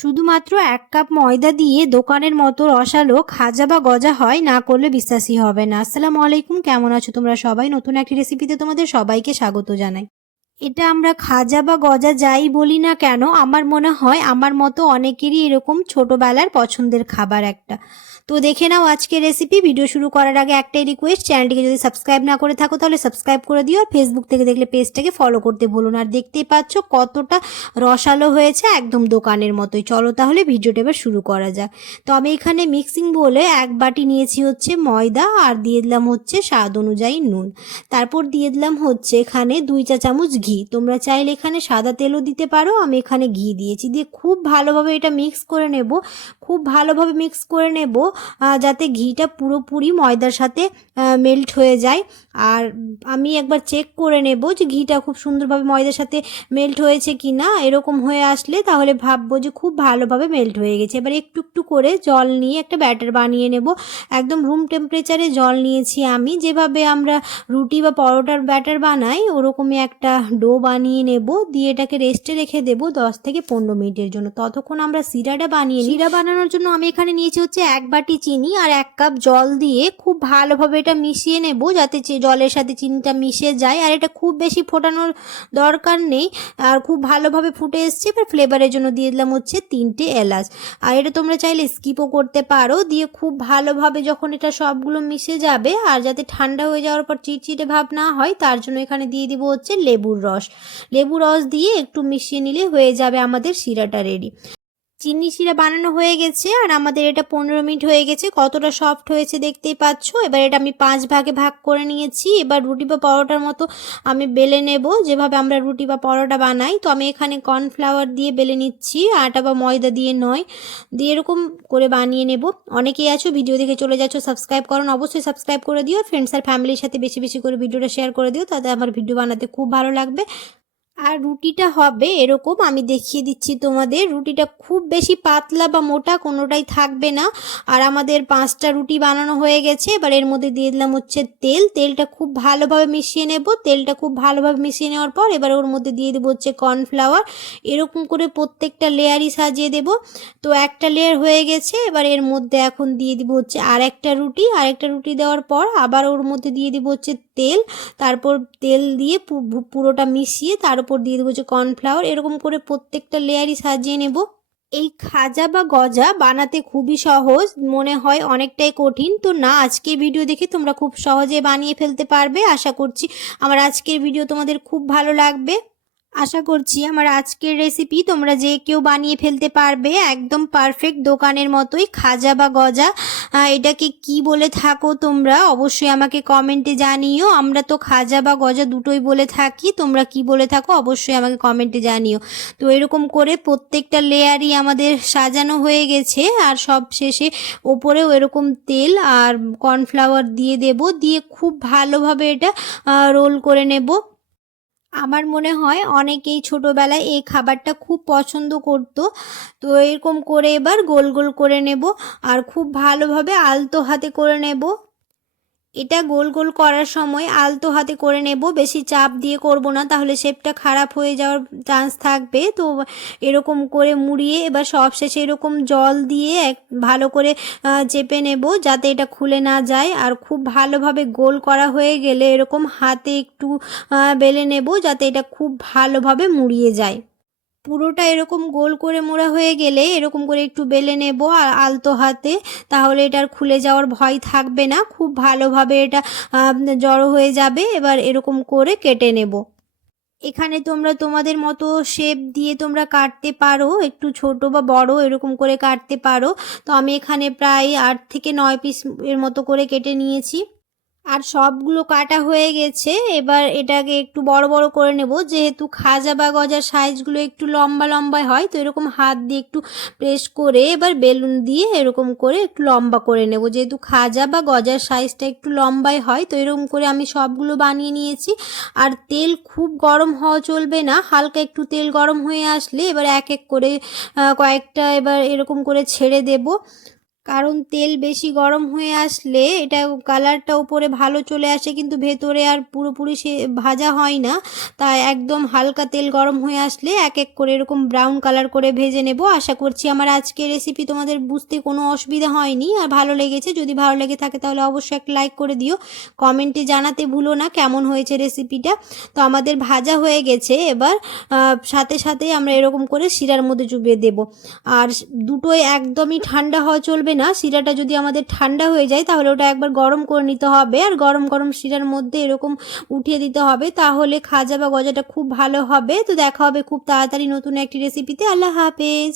শুধুমাত্র ১ কাপ ময়দা দিয়ে দোকানের মতো রসালো খাজা বা গজা হয়, না করলে বিশ্বাসই হবে না। আসসালামু আলাইকুম, কেমন আছো তোমরা সবাই? নতুন একটি রেসিপিতে তোমাদের সবাইকে স্বাগত জানাই। এটা আমরা খাজা বা গজা যাই বলি না কেন, আমার মনে হয় আমার মতো অনেকেরই এরকম ছোটবেলার পছন্দের খাবার একটা। তো দেখে নাও আজকের রেসিপি। ভিডিও শুরু করার আগে একটাই রিকোয়েস্ট, চ্যানেলটিকে যদি সাবস্ক্রাইব না করে থাকো তাহলে সাবস্ক্রাইব করে দিও, আর ফেসবুক থেকে দেখলে পেজটাকে ফলো করতে ভুলো না। আর দেখতেই পাচ্ছ কতটা রসালো হয়েছে, একদম দোকানের মতোই। চলো তাহলে ভিডিওটা এবার শুরু করা যাক। তো আমি এখানে মিক্সিং বলে 1 বাটি নিয়েছি হচ্ছে ময়দা, আর দিয়ে দিলাম হচ্ছে স্বাদ অনুযায়ী নুন। তারপর দিয়ে দিলাম হচ্ছে এখানে 2 চা চামচ ঘি। তোমরা চাইলে এখানে সাদা তেলও দিতে পারো, আমি এখানে ঘি দিয়েছি। দিয়ে খুব ভালোভাবে এটা মিক্স করে নেব, খুব ভালোভাবে মিক্স করে নেব যাতে ঘিটা পুরোপুরি ময়দার সাথে মেল্ট হয়ে যায়। আর আমি একবার চেক করে নেব যে ঘিটা খুব সুন্দরভাবে ময়দার সাথে মেল্ট হয়েছে কি না। এরকম হয়ে আসলে তাহলে ভাববো যে খুব ভালোভাবে মেল্ট হয়ে গেছে। এবার একটু একটু করে জল নিয়ে একটা ব্যাটার বানিয়ে নেব। একদম রুম টেম্পারেচারে জল নিয়েছি আমি, যেভাবে আমরা রুটি বা পরোটার ব্যাটার বানাই ওরকমই একটা ডো বানিয়ে নেব। দিয়ে এটাকে রেস্টে রেখে দেবো 10 থেকে 15 মিনিটের জন্য। ততক্ষণ আমরা শিরাটা বানিয়ে নিই। শিরা বানানোর জন্য আমি এখানে নিয়েছি হচ্ছে 1 বাটি চিনি আর 1 কাপ জল দিয়ে খুব ভালোভাবে এটা মিশিয়ে নেব, যাতে জলের সাথে চিনিটা মিশে যায়। আর এটা খুব বেশি ফোটানোর দরকার নেই, আর খুব ভালোভাবে ফুটে এসছে। এবার ফ্লেভারের জন্য দিয়ে দিলাম হচ্ছে 3টে এলাচ। আর এটা তোমরা চাইলে স্কিপও করতে পারো। দিয়ে খুব ভালোভাবে যখন এটা সবগুলো মিশে যাবে, আর যাতে ঠান্ডা হয়ে যাওয়ার পর চিটচিটে ভাব না হয় তার জন্য এখানে দিয়ে দিব হচ্ছে লেবুর রস। লেবুর রস দিয়ে একটু মিশিয়ে নিলে হয়ে যাবে আমাদের শিরাটা রেডি। চিনি শিরা বানানো হয়ে গেছে, আর আমাদের এটা 15 মিনিট হয়ে গেছে। কতটা সফট হয়েছে দেখতেই পাচ্ছ। এবার এটা আমি 5 ভাগে ভাগ করে নিয়েছি। এবার রুটি বা পরোটার মতো আমি বেলে নেব, যেভাবে আমরা রুটি বা পরোটা বানাই। তো আমি এখানে কর্নফ্লাওয়ার দিয়ে বেলে নিচ্ছি, আটা বা ময়দা দিয়ে নয়। দিয়ে এরকম করে বানিয়ে নেব। অনেকেই আছো ভিডিও দেখে চলে যাচ্ছ, সাবস্ক্রাইব করো না, অবশ্যই সাবস্ক্রাইব করে দিও। ফ্রেন্ডস আর ফ্যামিলির সাথে বেশি বেশি করে ভিডিওটা শেয়ার করে দিও, তাতে আমার ভিডিও বানাতে খুব ভালো লাগবে। আর রুটিটা হবে এরকম, আমি দেখিয়ে দিচ্ছি তোমাদের। রুটিটা খুব বেশি পাতলা বা মোটা কোনোটাই থাকবে না। আর আমাদের 5টা রুটি বানানো হয়ে গেছে। এবার এর মধ্যে দিয়ে দিলাম হচ্ছে তেল। তেলটা খুব ভালোভাবে মিশিয়ে নেব। তেলটা খুব ভালোভাবে মিশিয়ে নেওয়ার পর এবার ওর মধ্যে দিয়ে দেবো হচ্ছে কর্নফ্লাওয়ার। এরকম করে প্রত্যেকটা লেয়ারই সাজিয়ে দেব। তো একটা লেয়ার হয়ে গেছে। এবার এর মধ্যে এখন দিয়ে দিব হচ্ছে আরেকটা রুটি দেওয়ার পর আবার ওর মধ্যে দিয়ে দিব হচ্ছে তেল। তারপর তেল দিয়ে পুরোটা মিশিয়ে তার উপর দিয়ে দেবো হচ্ছে কর্নফ্লাওয়ার। এরকম করে প্রত্যেকটা লেয়ারই সাজিয়ে নেব। এই খাজা বা গজা বানাতে খুবই সহজ, মনে হয় অনেকটাই কঠিন। তো না, আজকের ভিডিও দেখে তোমরা খুব সহজে বানিয়ে ফেলতে পারবে। আশা করছি আমার আজকের ভিডিও তোমাদের খুব ভালো লাগবে। আশা করছি আমার আজকের রেসিপি তোমরা যে কেউ বানিয়ে ফেলতে পারবে, একদম পারফেক্ট দোকানের মতোই খাজা বা গজা। এটাকে কি বলে থাকো তোমরা অবশ্যই আমাকে কমেন্টে জানিও। আমরা তো খাজা বা গজা দুটোই বলে থাকি, তোমরা কি বলে থাকো অবশ্যই আমাকে কমেন্টে জানিও। তো এরকম করে প্রত্যেকটা লেয়ারই আমাদের সাজানো হয়ে গেছে, আর সব শেষে ওপরেও এরকম তেল আর কর্নফ্লাওয়ার দিয়ে দেব। দিয়ে খুব ভালোভাবে এটা রোল করে নেব। আমার মনে হয় অনেকেই ছোটোবেলায় এই খাবারটা খুব পছন্দ করত। তো এরকম করে এবার গোল গোল করে নেব, আর খুব ভালোভাবে আলতো হাতে করে নেব। এটা গোল গোল করার সময় আলতো হাতে করে নেব, বেশি চাপ দিয়ে করব না, তাহলে শেপটা খারাপ হয়ে যাওয়ার চান্স থাকবে। তো এরকম করে মুড়িয়ে এবার সবশেষে এরকম জল দিয়ে ভালো করে চেপে নেব, যাতে এটা খুলে না যায়। আর খুব ভালোভাবে গোল করা হয়ে গেলে এরকম হাতে একটু বেলে নেব, যাতে এটা খুব ভালোভাবে মুড়িয়ে যায়। পুরোটা এরকম গোল করে মোড়া হয়ে গেলে এরকম করে একটু বেলে নেব আর আলতো হাতে, তাহলে এটার খুলে যাওয়ার ভয় থাকবে না। খুব ভালোভাবে এটা জড়ো হয়ে যাবে। এবার এরকম করে কেটে নেব। এখানে তোমরা তোমাদের মতো শেপ দিয়ে তোমরা কাটতে পারো, একটু ছোট বা বড় এরকম করে কাটতে পারো। তো আমি এখানে প্রায় 8 থেকে 9 পিস এর মতো করে কেটে নিয়েছি। আর সবগুলো কাটা হয়ে গেছে। এবার এটাকে একটু বড় বড় করে নেব, যেহেতু খাজা বা গজার সাইজগুলো একটু লম্বা লম্বা হয়। তো এরকম হাত দিয়ে একটু প্রেস করে এবার বেলুন দিয়ে এরকম করে একটু লম্বা করে নেব, যেহেতু খাজা বা গজার সাইজটা একটু লম্বাই হয়। তো এরকম করে আমি সবগুলো বানিয়ে নিয়েছি। আর তেল খুব গরম হওয়া চলবে না, হালকা একটু তেল গরম হয়ে আসলে এবার এক এক করে কয়েকটা এবার এরকম করে ছেড়ে দেব। কারণ তেল বেশি গরম হয়ে আসলে এটা কালারটা উপরে ভালো চলে আসে কিন্তু ভেতরে আর পুরোপুরি সে ভাজা হয় না। তাই একদম হালকা তেল গরম হয়ে আসলে এক এক করে এরকম ব্রাউন কালার করে ভেজে নেব। আশা করছি আমার আজকের রেসিপি তোমাদের বুঝতে কোনো অসুবিধা হয়নি আর ভালো লেগেছে। যদি ভালো লেগে থাকে তাহলে অবশ্যই একটা লাইক করে দিও। কমেন্টে জানাতে ভুলো না কেমন হয়েছে রেসিপিটা। তো আমাদের ভাজা হয়ে গেছে, এবার সাথে সাথেই আমরা এরকম করে শিরার মধ্যে চুবিয়ে দেব। আর দুটোই একদমই ঠান্ডা হওয়া চলবে না। শিরাটা যদি আমাদের ঠান্ডা হয়ে যায় তাহলে ওটা একবার গরম করে নিতে হবে আর গরম গরম শিরার মধ্যে এরকম উঠিয়ে দিতে হবে, তাহলে খাজা বা গজাটা খুব ভালো হবে। তো দেখা হবে খুব তাড়াতাড়ি নতুন একটি রেসিপিতে। আল্লাহ হাফেজ।